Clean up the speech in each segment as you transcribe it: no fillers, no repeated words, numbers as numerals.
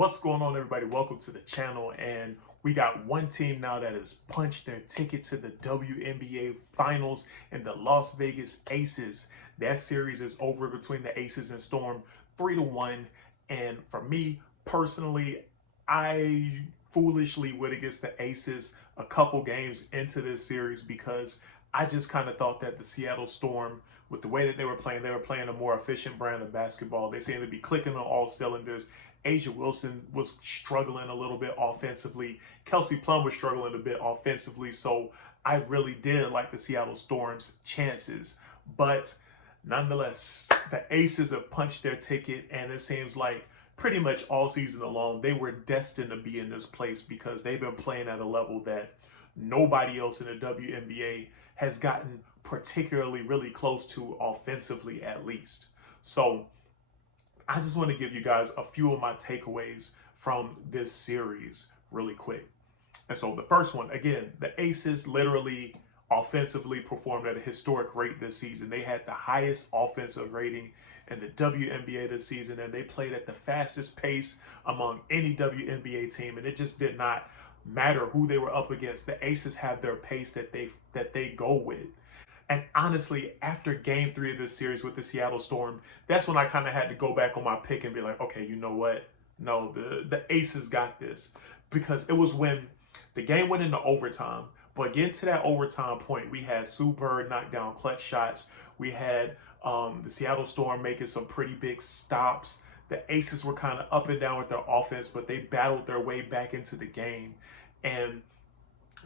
What's going on, everybody? Welcome to the channel. And we got one team now that has punched their ticket to the WNBA Finals, and the Las Vegas Aces. That series is over between the Aces and Storm, 3-1. And for me personally, I foolishly went against the Aces a couple games into this series because I just kind of thought that the Seattle Storm, with the way that they were playing a more efficient brand of basketball. They seemed to be clicking on all cylinders. A'ja Wilson was struggling a little bit offensively. Kelsey Plum was struggling a bit offensively. So I really did like the Seattle Storm's chances. But nonetheless, the Aces have punched their ticket, and it seems like pretty much all season long, they were destined to be in this place because they've been playing at a level that nobody else in the WNBA has gotten particularly really close to, offensively at least. So I just want to give you guys a few of my takeaways from this series really quick. And so the first one, again, the Aces literally offensively performed at a historic rate this season. They had the highest offensive rating in the WNBA this season, and they played at the fastest pace among any WNBA team, and it just did not matter who they were up against. The Aces have their pace that they go with. And honestly, after game 3 of this series with the Seattle Storm, that's when I kind of had to go back on my pick and be like, okay, you know what? No, the Aces got this. Because it was when the game went into overtime. But getting to that overtime point, we had Sue Bird knock down clutch shots. We had the Seattle Storm making some pretty big stops. The Aces were kind of up and down with their offense, but they battled their way back into the game. And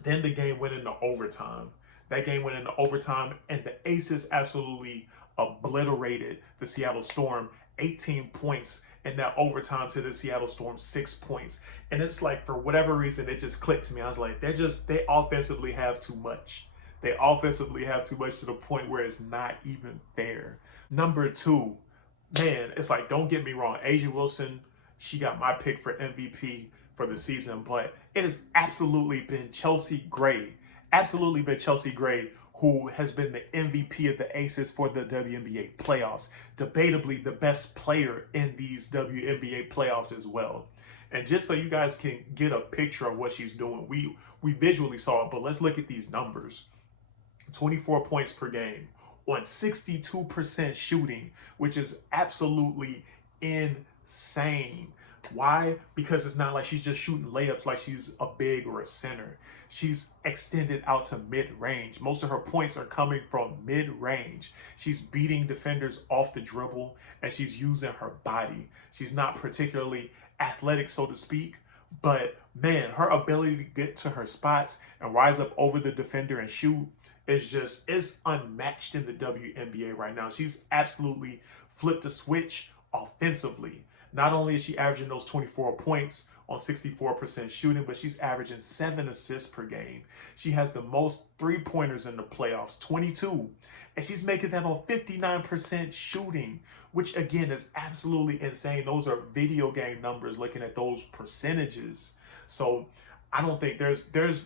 then the game went into overtime. That game went into overtime, and the Aces absolutely obliterated the Seattle Storm. 18 points in that overtime to the Seattle Storm 6 points. And it's like, for whatever reason, it just clicked to me. I was like, they offensively have too much. They offensively have too much to the point where it's not even fair. Number 2, man, it's like, don't get me wrong, A'ja Wilson, she got my pick for MVP for the season, but it has absolutely been Chelsea Gray. Absolutely been Chelsea Gray, who has been the MVP of the Aces for the WNBA playoffs. Debatably the best player in these WNBA playoffs as well. And just so you guys can get a picture of what she's doing, we visually saw it, but let's look at these numbers. 24 points per game on 62% shooting, which is absolutely insane. Why? Because it's not like she's just shooting layups like she's a big or a center. She's extended out to mid-range. Most of her points are coming from mid-range. She's beating defenders off the dribble, and she's using her body. She's not particularly athletic, so to speak, but man, her ability to get to her spots and rise up over the defender and shoot is unmatched in the WNBA right now. She's absolutely flipped the switch offensively. Not only is she averaging those 24 points on 64% shooting, but she's averaging 7 assists per game. She has the most three-pointers in the playoffs, 22. And she's making that on 59% shooting, which again is absolutely insane. Those are video game numbers looking at those percentages. So I don't think there's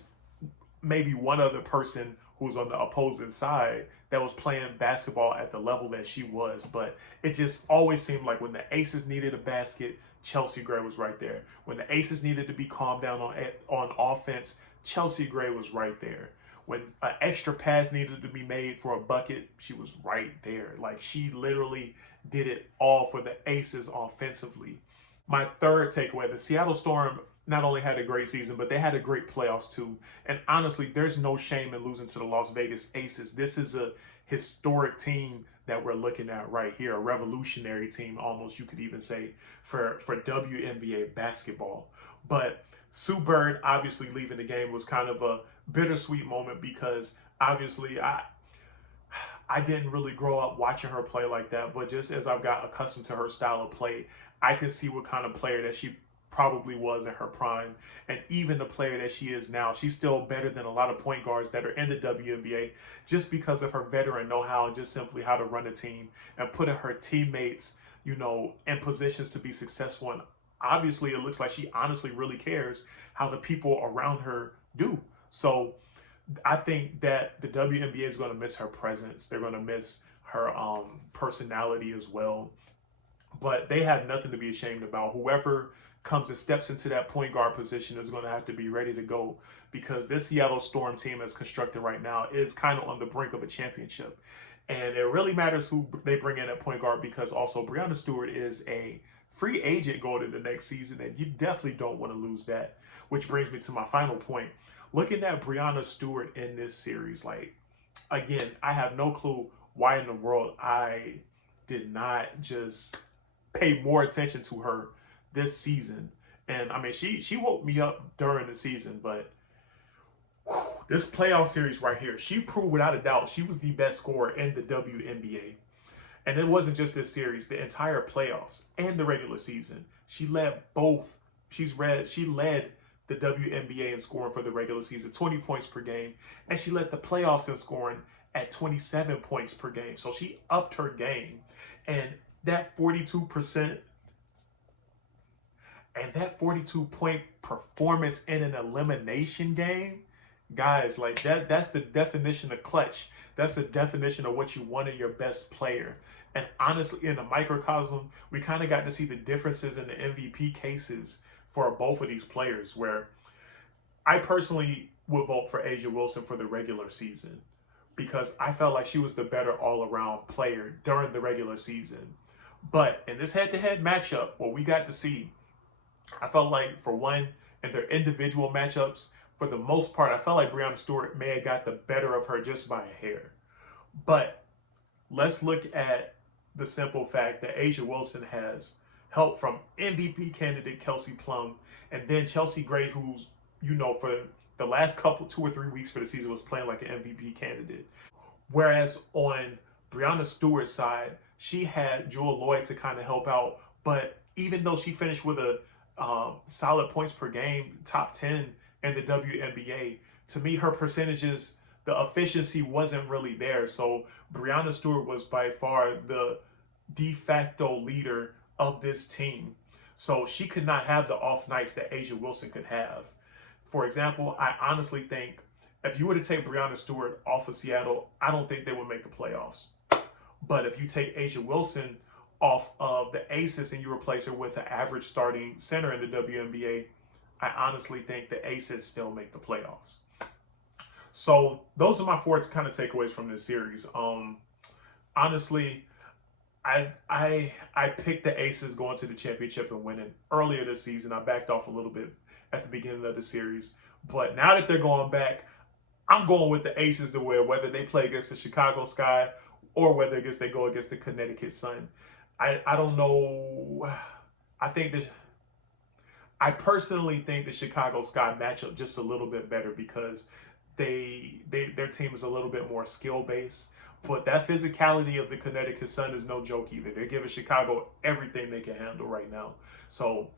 maybe one other person who's on the opposing side that was playing basketball at the level that she was. But it just always seemed like when the Aces needed a basket, Chelsea Gray was right there. When the Aces needed to be calmed down on offense, Chelsea Gray was right there. When an extra pass needed to be made for a bucket, she was right there. Like, she literally did it all for the Aces offensively. My third takeaway, the Seattle Storm not only had a great season, but they had a great playoffs too. And honestly, there's no shame in losing to the Las Vegas Aces. This is a historic team that we're looking at right here, a revolutionary team, almost, you could even say, for WNBA basketball. But Sue Bird obviously leaving the game was kind of a bittersweet moment because obviously I didn't really grow up watching her play like that, but just as I've got accustomed to her style of play, I can see what kind of player that she probably was in her prime. And even the player that she is now, she's still better than a lot of point guards that are in the WNBA just because of her veteran know-how and just simply how to run a team and put her teammates, in positions to be successful. And obviously, it looks like she honestly really cares how the people around her do. So I think that the WNBA is going to miss her presence. They're going to miss her personality as well. But they have nothing to be ashamed about. Whoever comes and steps into that point guard position is going to have to be ready to go, because this Seattle Storm team that's constructed right now is kind of on the brink of a championship. And it really matters who they bring in at point guard, because also Breanna Stewart is a free agent going into the next season, and you definitely don't want to lose that. Which brings me to my final point. Looking at Breanna Stewart in this series, like, again, I have no clue why in the world I did not just pay more attention to her this season. And I mean, she woke me up during the season, but whew, this playoff series right here, she proved without a doubt she was the best scorer in the WNBA. And it wasn't just this series, the entire playoffs and the regular season. She led both. She led the WNBA in scoring for the regular season, 20 points per game, and she led the playoffs in scoring at 27 points per game. So she upped her game. And that 42% and that 42-point performance in an elimination game, guys, like that's the definition of clutch. That's the definition of what you want in your best player. And honestly, in the microcosm, we kind of got to see the differences in the MVP cases for both of these players, where I personally would vote for A'ja Wilson for the regular season, because I felt like she was the better all-around player during the regular season. But in this head-to-head matchup, what we got to see, I felt like, for one, in their individual matchups, for the most part, I felt like Breanna Stewart may have got the better of her just by a hair. But let's look at the simple fact that A'ja Wilson has help from MVP candidate Kelsey Plum, and then Chelsea Gray, who's, for the last couple, 2 or 3 weeks for the season, was playing like an MVP candidate. Whereas on Breanna Stewart's side, she had Jewell Loyd to kind of help out. But even though she finished with a solid points per game, top 10 in the WNBA, to me, her percentages, the efficiency wasn't really there. So Breanna Stewart was by far the de facto leader of this team. So she could not have the off nights that A'ja Wilson could have. For example, I honestly think if you were to take Breanna Stewart off of Seattle, I don't think they would make the playoffs. But if you take A'ja Wilson off of the Aces and you replace her with an average starting center in the WNBA, I honestly think the Aces still make the playoffs. So those are my 4 kind of takeaways from this series. Honestly, I picked the Aces going to the championship and winning. Earlier this season, I backed off a little bit at the beginning of the series. But now that they're going back, I'm going with the Aces to win, whether they play against the Chicago Sky or whether they go against the Connecticut Sun. I don't know. I personally think the Chicago Sky match up just a little bit better, because their team is a little bit more skill based. But that physicality of the Connecticut Sun is no joke either. They're giving Chicago everything they can handle right now. So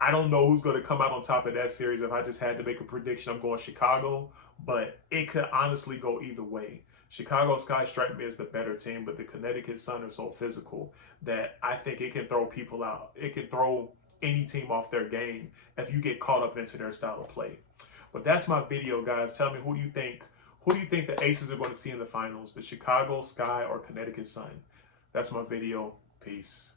I don't know who's going to come out on top of that series. If I just had to make a prediction, I'm going Chicago. But it could honestly go either way. Chicago Sky strike me as the better team, but the Connecticut Sun are so physical that I think it can throw people out. It can throw any team off their game if you get caught up into their style of play. But that's my video, guys. Tell me, who do you think the Aces are going to see in the finals? The Chicago Sky or Connecticut Sun? That's my video. Peace.